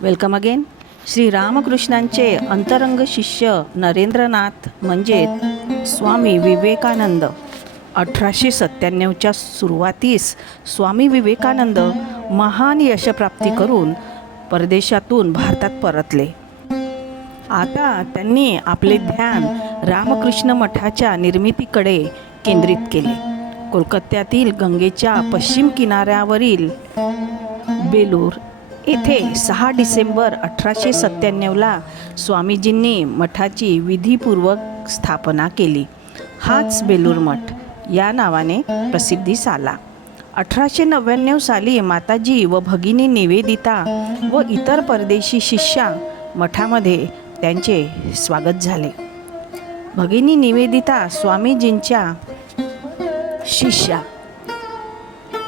Welcome again. Shri रामकृष्णांचे अंतरंग शिष्य नरेंद्रनाथ म्हणजे स्वामी विवेकानंद 1897च्या सुरुवातीस स्वामी विवेकानंद महान यशप्राप्ती करून परदेशातून भारतात परतले. आता त्यांनी आपले ध्यान रामकृष्ण मठाच्या निर्मितीकडे केंद्रित केले. कोलकात्यातील गंगेच्या पश्चिम किनाऱ्यावरील बेलूर येथे 6 डिसेंबर 1897ला स्वामीजींनी मठाची विधिपूर्वक स्थापना केली. हाच बेलूर मठ या नावाने प्रसिद्धीस आला. 1899 साली माताजी व भगिनी निवेदिता व इतर परदेशी शिष्या मठामध्ये त्यांचे स्वागत झाले. भगिनी निवेदिता स्वामीजींच्या शिष्या.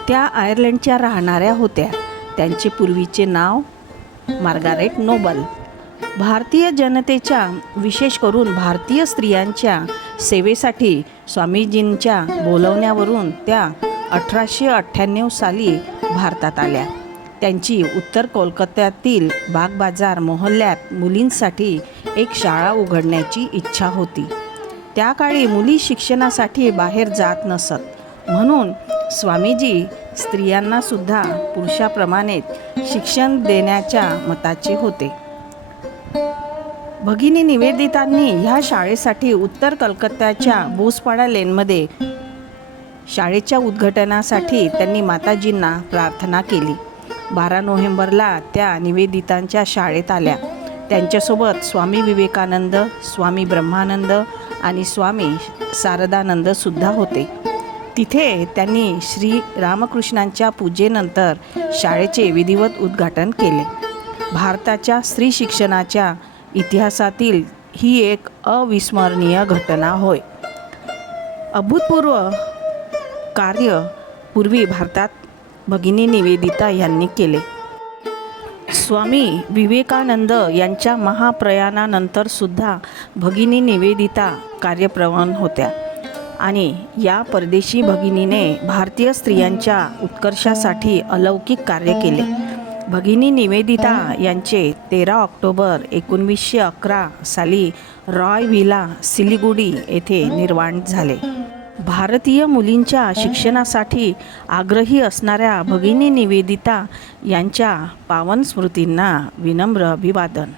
त्या आयर्लंडच्या राहणाऱ्या होत्या. त्यांचे पूर्वीचे नाव मार्गारेट नोबल. भारतीय जनतेच्या विशेष करून भारतीय स्त्रियांच्या सेवेसाठी स्वामीजींच्या बोलवण्यावरून त्या 1898 साली भारतात आल्या. त्यांची उत्तर कोलकात्यातील बागबाजार मोहल्ल्यात मुलींसाठी एक शाळा उघडण्याची इच्छा होती. त्या काळी मुली शिक्षणासाठी बाहेर जात नसत, म्हणून स्वामीजी स्त्रियांना सुद्धा पुरुषाप्रमाणे शिक्षण देण्याच्या मताचे होते. भगिनी निवेदितांनी ह्या शाळेसाठी उत्तर कलकत्त्याच्या बोसपाडा लेनमध्ये शाळेच्या उद्घाटनासाठी त्यांनी माताजींना प्रार्थना केली. 12 नोव्हेंबरला त्या निवेदितांच्या शाळेत आल्या. त्यांच्यासोबत स्वामी विवेकानंद, स्वामी ब्रह्मानंद आणि स्वामी शारदानंद सुद्धा होते. तिथे त्यांनी श्री रामकृष्णांच्या पूजेनंतर शाळेचे विधिवत उद्घाटन केले. भारताच्या स्त्री शिक्षणाच्या इतिहासातील ही एक अविस्मरणीय घटना होय. अभूतपूर्व कार्य पूर्वी भारतात भगिनी निवेदिता यांनी केले. स्वामी विवेकानंद यांच्या महाप्रयाणानंतर सुद्धा भगिनी निवेदिता कार्यप्रवण होत्या आणि या परदेशी भगिनीने भारतीय स्त्रियांच्या उत्कर्षासाठी अलौकिक कार्य केले. भगिनी निवेदिता यांचे 13 ऑक्टोबर 1911 साली रॉय व्हिला सिलिगुडी येथे निर्वाण झाले. भारतीय मुलींच्या शिक्षणासाठी आग्रही असणाऱ्या भगिनी निवेदिता यांच्या पावन स्मृतींना विनम्र अभिवादन.